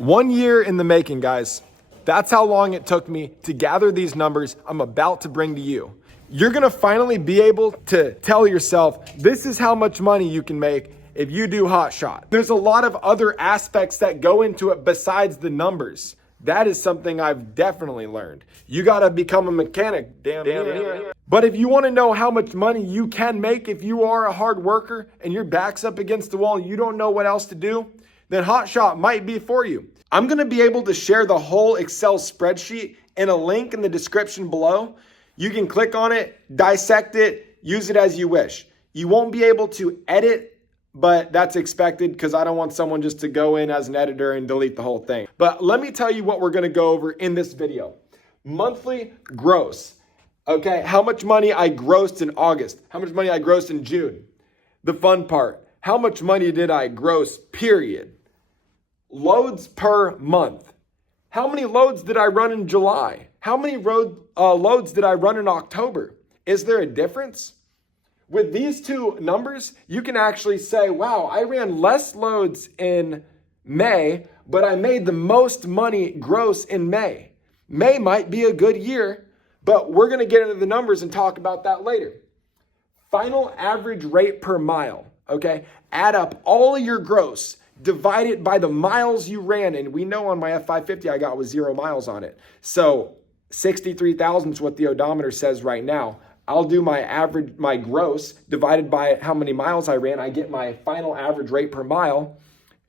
1 year in the making, guys. That's how long it took me to gather these numbers I'm about to bring to you. You're gonna finally be able to tell yourself, this is how much money you can make if you do Hotshot. There's a lot of other aspects that go into it besides the numbers. That is something I've definitely learned. You gotta become a mechanic, damn near. But if you wanna know how much money you can make if you are a hard worker and your back's up against the wall and you don't know what else to do, then Hotshot might be for you. I'm gonna be able to share the whole Excel spreadsheet in a link in the description below. You can click on it, dissect it, use it as you wish. You won't be able to edit, but that's expected because I don't want someone just to go in as an editor and delete the whole thing. But let me tell you what we're gonna go over in this video. Monthly gross. Okay, how much money I grossed in August, how much money I grossed in June. The fun part, how much money did I gross, period. Loads per month. How many loads did I run in July? How many loads did I run in October? Is there a difference? With these two numbers, you can actually say, wow, I ran less loads in May, but I made the most money gross in May. May might be a good year, but we're gonna get into the numbers and talk about that later. Final average rate per mile, okay? Add up all of your gross, divide it by the miles you ran, and we know on my F550 I got with 0 miles on it. So 63,000 is what the odometer says right now. I'll do my average, my gross, divided by how many miles I ran. I get my final average rate per mile,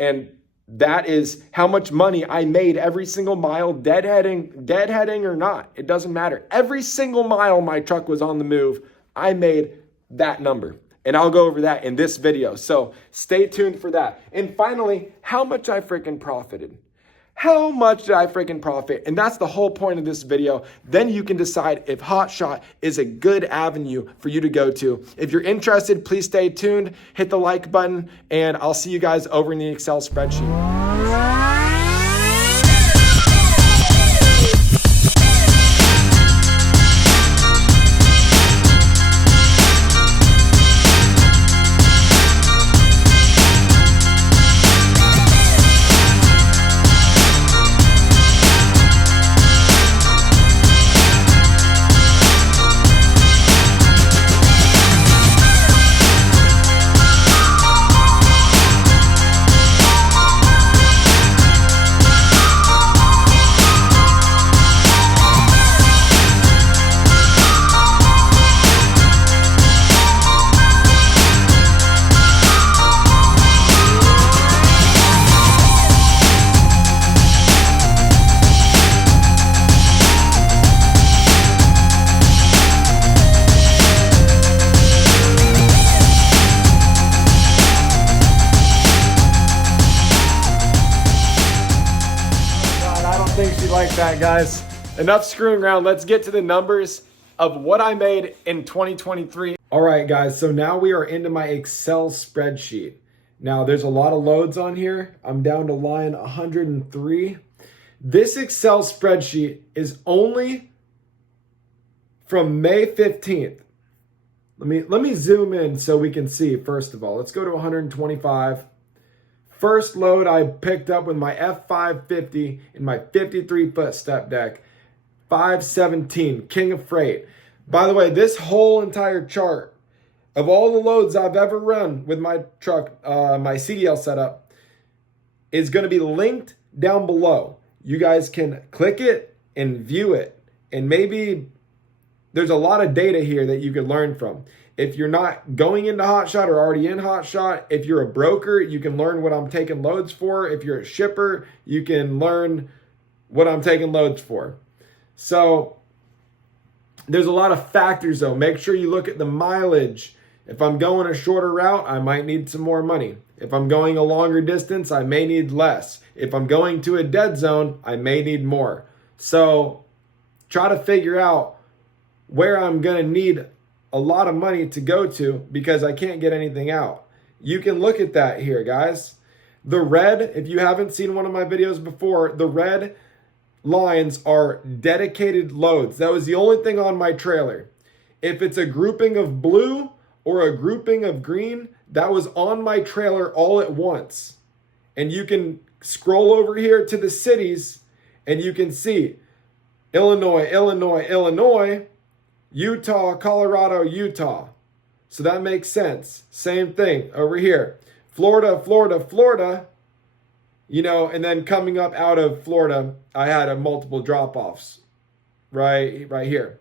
and that is how much money I made every single mile, deadheading or not. It doesn't matter. Every single mile my truck was on the move, I made that number. And I'll go over that in this video. So stay tuned for that. And finally, how much I freaking profited. How much did I freaking profit? And that's the whole point of this video. Then you can decide if Hotshot is a good avenue for you to go to. If you're interested, please stay tuned, hit the like button, and I'll see you guys over in the Excel spreadsheet. Like that, guys. Enough screwing around. Let's get to the numbers of what I made in 2023. All right, guys, so now we are into my Excel spreadsheet. Now, there's a lot of loads on here. I'm down to line 103. This Excel spreadsheet is only from May 15th. Let me zoom in so we can see, first of all. Let's go to 125. First load I picked up with my F550 in my 53-foot step deck, 517, King of Freight. By the way, this whole entire chart of all the loads I've ever run with my truck, my CDL setup, is going to be linked down below. You guys can click it and view it. And maybe there's a lot of data here that you can learn from. If you're not going into Hotshot or already in Hotshot, if you're a broker, you can learn what I'm taking loads for. If you're a shipper, you can learn what I'm taking loads for. So there's a lot of factors though. Make sure you look at the mileage. If I'm going a shorter route, I might need some more money. If I'm going a longer distance, I may need less. If I'm going to a dead zone, I may need more. So try to figure out where I'm going to need a lot of money to go to because I can't get anything out. You can look at that here, guys. The red, if you haven't seen one of my videos before, the red lines are dedicated loads. That was the only thing on my trailer. If it's a grouping of blue or a grouping of green, that was on my trailer all at once. And you can Scroll over here to the cities and you can see Illinois, Illinois, Illinois, Utah, Colorado, Utah. So that makes sense. Same thing over here. Florida, Florida, Florida, you know, and then coming up out of Florida, I had a multiple drop-offs right here.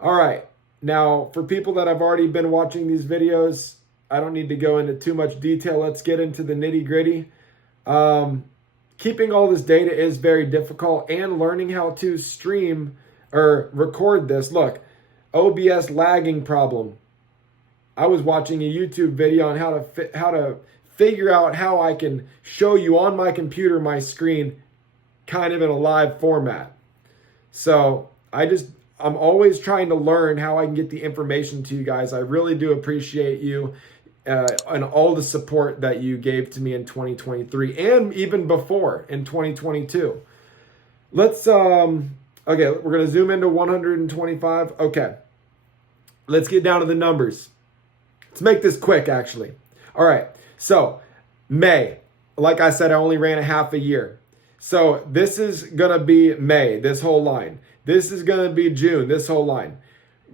All right. Now, for people that have already been watching these videos, I don't need to go into too much detail. Let's get into the nitty-gritty. Keeping all this data is very difficult, and learning how to stream or record this. Look, OBS lagging problem. I was watching a YouTube video on how to figure out how I can show you on my computer, my screen, kind of in a live format. So I'm always trying to learn how I can get the information to you guys. I really do appreciate you and all the support that you gave to me in 2023 and even before in 2022. Let's, okay, we're going to zoom into 125. Okay, let's get down to the numbers. Let's make this quick, actually. All right, so May, like I said, I only ran a half a year. So this is going to be May, this whole line. This is going to be June, this whole line.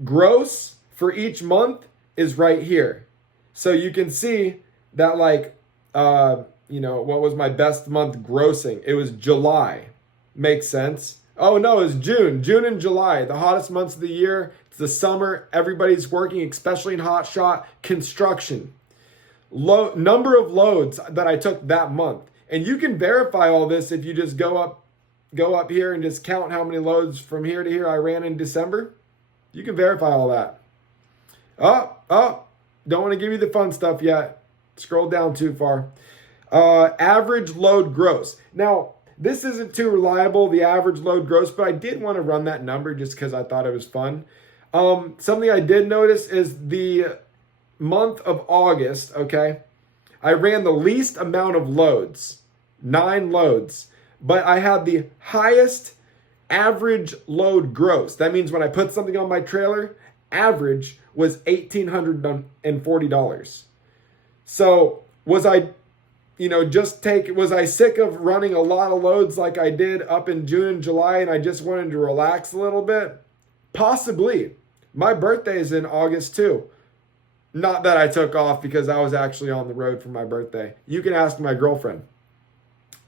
Gross for each month is right here. So you can see that, like, you know, what was my best month grossing? It was July. Makes sense. Oh, no, it's June. June and July, the hottest months of the year. It's the summer. Everybody's working, especially in Hotshot construction. Number of loads that I took that month. And you can verify all this if you just go up here and just count how many loads from here to here I ran in December. You can verify all that. Oh, don't want to give you the fun stuff yet. Scroll down too far. Average load gross. Now, this isn't too reliable, the average load gross, but I did want to run that number just because I thought it was fun. Something I did notice is the month of August, okay, I ran the least amount of loads, 9 loads, but I had the highest average load gross. That means when I put something on my trailer, average was $1,840. So was I, was I sick of running a lot of loads like I did up in June and July and I just wanted to relax a little bit? Possibly. My birthday is in August too. Not that I took off because I was actually on the road for my birthday. You can ask my girlfriend.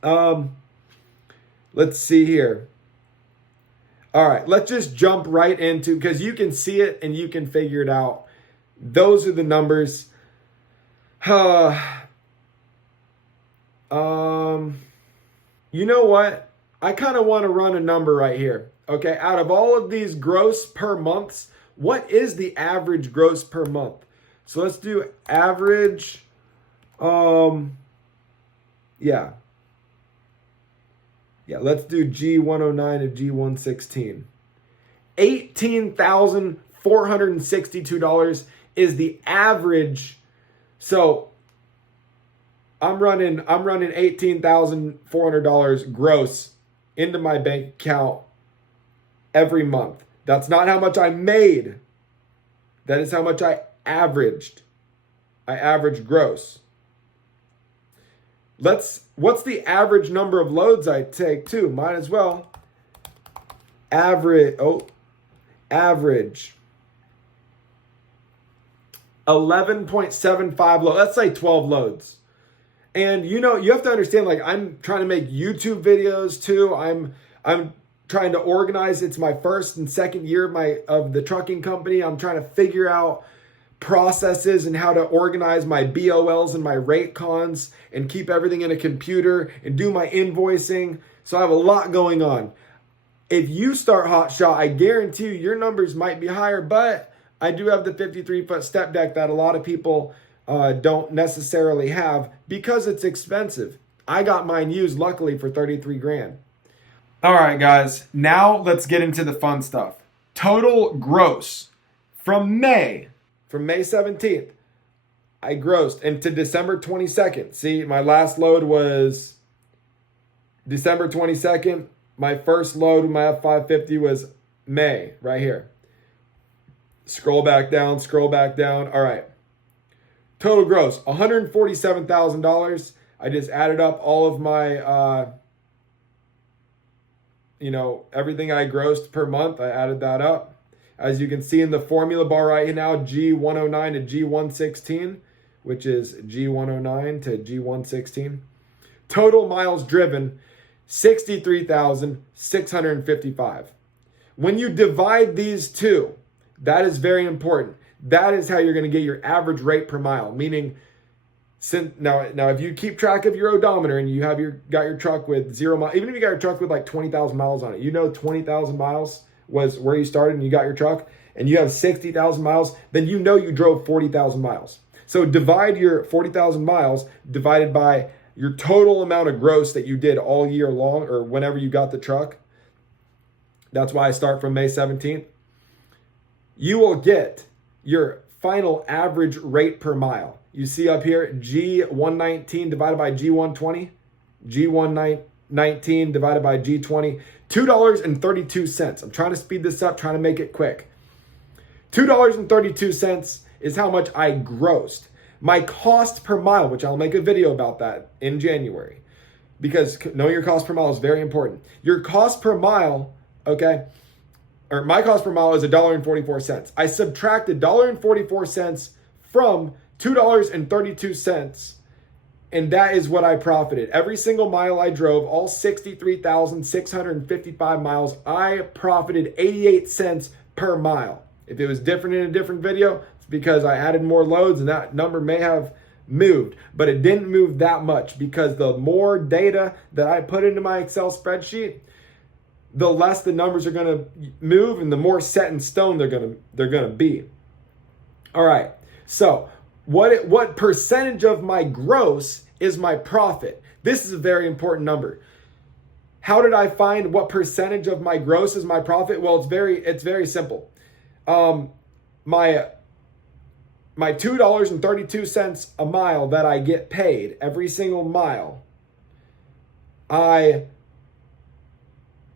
Let's see here. All right, let's just jump right into, because you can see it and you can figure it out. Those are the numbers. You know what? I kind of want to run a number right here. Okay, out of all of these gross per months, what is the average gross per month? So let's do average, let's do G109 to G116. $18,462 is the average. So I'm running $18,400 gross into my bank account every month. That's not how much I made. That is how much I averaged. I averaged gross. What's the average number of loads I take too? Might as well. Average 11.75 loads. Let's say 12 loads. And you have to understand, like, I'm trying to make YouTube videos too. I'm trying to organize. It's my first and second year of the trucking company. I'm trying to figure out processes and how to organize my BOLs and my rate cons and keep everything in a computer and do my invoicing. So I have a lot going on. If you start Hotshot, I guarantee you your numbers might be higher, but I do have the 53-foot step deck that a lot of people don't necessarily have because it's expensive. I got mine used, luckily, for 33 grand. All right, guys, now let's get into the fun stuff. Total gross from May 17th, I grossed, and to December 22nd. See, my last load was December 22nd. My first load with my F550 was May, right here. Scroll back down. All right. Total gross, $147,000. I just added up all of my, everything I grossed per month. I added that up. As you can see in the formula bar right now, G109 to G116, which is G109 to G116. Total miles driven, 63,655. When you divide these two, that is very important. That is how you're going to get your average rate per mile. Meaning, now if you keep track of your odometer and you have got your truck with 0 miles, even if you got your truck with like 20,000 miles on it, 20,000 miles was where you started and you got your truck, and you have 60,000 miles, then you drove 40,000 miles. So divide your 40,000 miles divided by your total amount of gross that you did all year long or whenever you got the truck. That's why I start from May 17th. You will get your final average rate per mile. You see up here, G119 divided by G120, G119 divided by G20, $2.32. I'm trying to speed this up, trying to make it quick. $2.32 is how much I grossed. My cost per mile, which I'll make a video about that in January, because knowing your cost per mile is very important. Your cost per mile, okay, or my cost per mile is $1.44. I subtracted $1.44 from $2.32, and that is what I profited. Every single mile I drove, all 63,655 miles, I profited 88 cents per mile. If it was different in a different video, it's because I added more loads and that number may have moved, but it didn't move that much because the more data that I put into my Excel spreadsheet, the less the numbers are going to move and the more set in stone they're going to be. All right. So, what percentage of my gross is my profit? This is a very important number. How did I find what percentage of my gross is my profit? Well, it's very simple. My $2.32 a mile that I get paid every single mile, I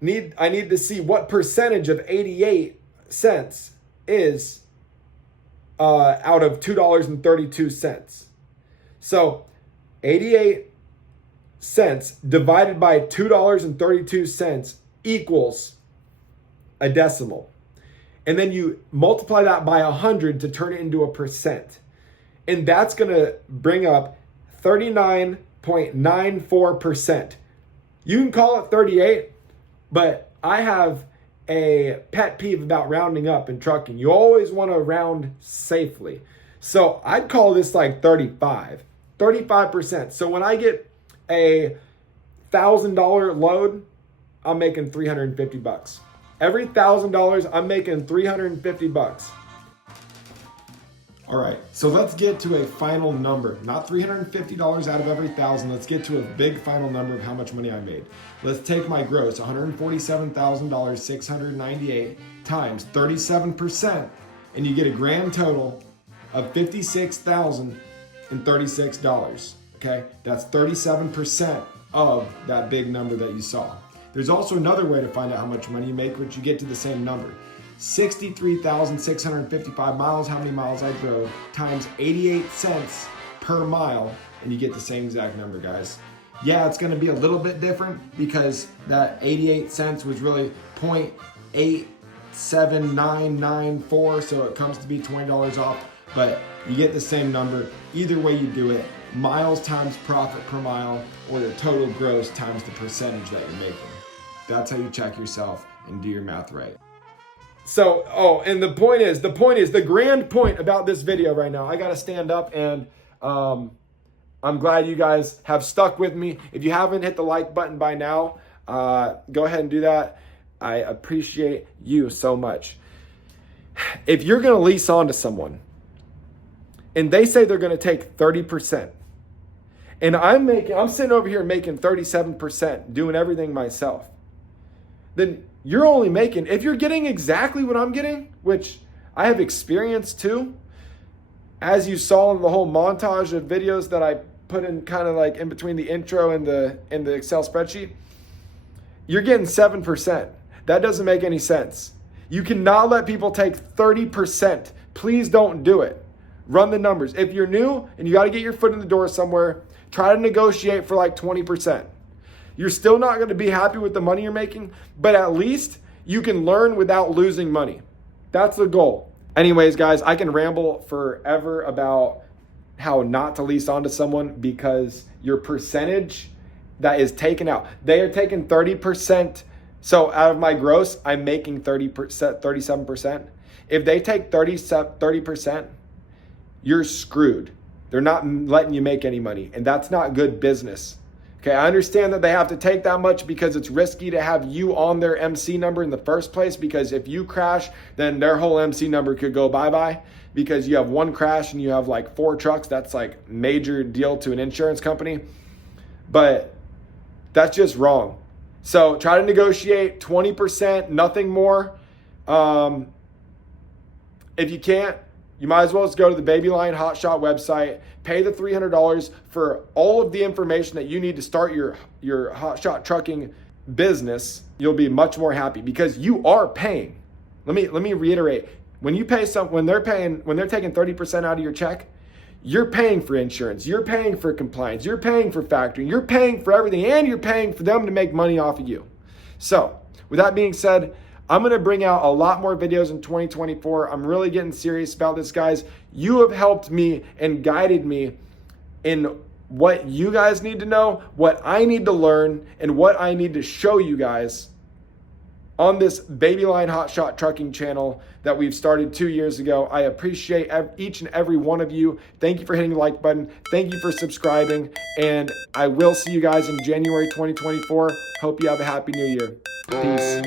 need to see what percentage of 88 cents is out of $2.32. So 88 cents divided by $2.32 equals a decimal. And then you multiply that by 100 to turn it into a percent. And that's going to bring up 39.94%. You can call it 38, but I have a pet peeve about rounding up in trucking. You always want to round safely. So I'd call this like 35%. So when I get a $1,000 load, I'm making $350. Every $1,000, I'm making $350. All right, so let's get to a final number. Not $350 out of every 1,000. Let's get to a big final number of how much money I made. Let's take my gross, $147,698 times 37%, and you get a grand total of $56,036. Okay, that's 37% of that big number that you saw. There's also another way to find out how much money you make, which you get to the same number. 63,655 miles, how many miles I drove, times 88 cents per mile, and you get the same exact number, guys. Yeah, it's gonna be a little bit different because that 88 cents was really 0.87994, so it comes to be $20 off, but you get the same number. Either way you do it, miles times profit per mile, or the total gross times the percentage that you're making. That's how you check yourself and do your math right. So, and the point is, the grand point about this video right now, I got to stand up, and I'm glad you guys have stuck with me. If you haven't hit the like button by now, go ahead and do that. I appreciate you so much. If you're going to lease on to someone and they say they're going to take 30%, and I'm sitting over here making 37%, doing everything myself, then you're only making, if you're getting exactly what I'm getting, which I have experience too, as you saw in the whole montage of videos that I put in kind of like in between the intro and the Excel spreadsheet, you're getting 7%. That doesn't make any sense. You cannot let people take 30%. Please don't do it. Run the numbers. If you're new and you got to get your foot in the door somewhere, Try to negotiate for like 20%. You're still not going to be happy with the money you're making, but at least you can learn without losing money. That's the goal. Anyways, guys, I can ramble forever about how not to lease onto someone because your percentage that is taken out, they are taking 30%. So out of my gross, I'm making 37%. If they take 30%, you're screwed. They're not letting you make any money, and that's not good business. Okay, I understand that they have to take that much because it's risky to have you on their MC number in the first place, because if you crash, then their whole MC number could go bye-bye because you have one crash and you have like 4 trucks. That's like major deal to an insurance company, but that's just wrong. So try to negotiate 20%, nothing more. If you can't, you might as well just go to the Babyline Hotshot website, pay the $300 for all of the information that you need to start your Hotshot trucking business. You'll be much more happy because you are paying. Let me reiterate. When you pay when they're taking 30% out of your check, you're paying for insurance, you're paying for compliance, you're paying for factoring, you're paying for everything, and you're paying for them to make money off of you. So with that being said, I'm going to bring out a lot more videos in 2024. I'm really getting serious about this, guys. You have helped me and guided me in what you guys need to know, what I need to learn, and what I need to show you guys on this Babyline Hotshot trucking channel that we've started 2 years ago. I appreciate each and every one of you. Thank you for hitting the like button. Thank you for subscribing. And I will see you guys in January 2024. Hope you have a happy new year. Peace.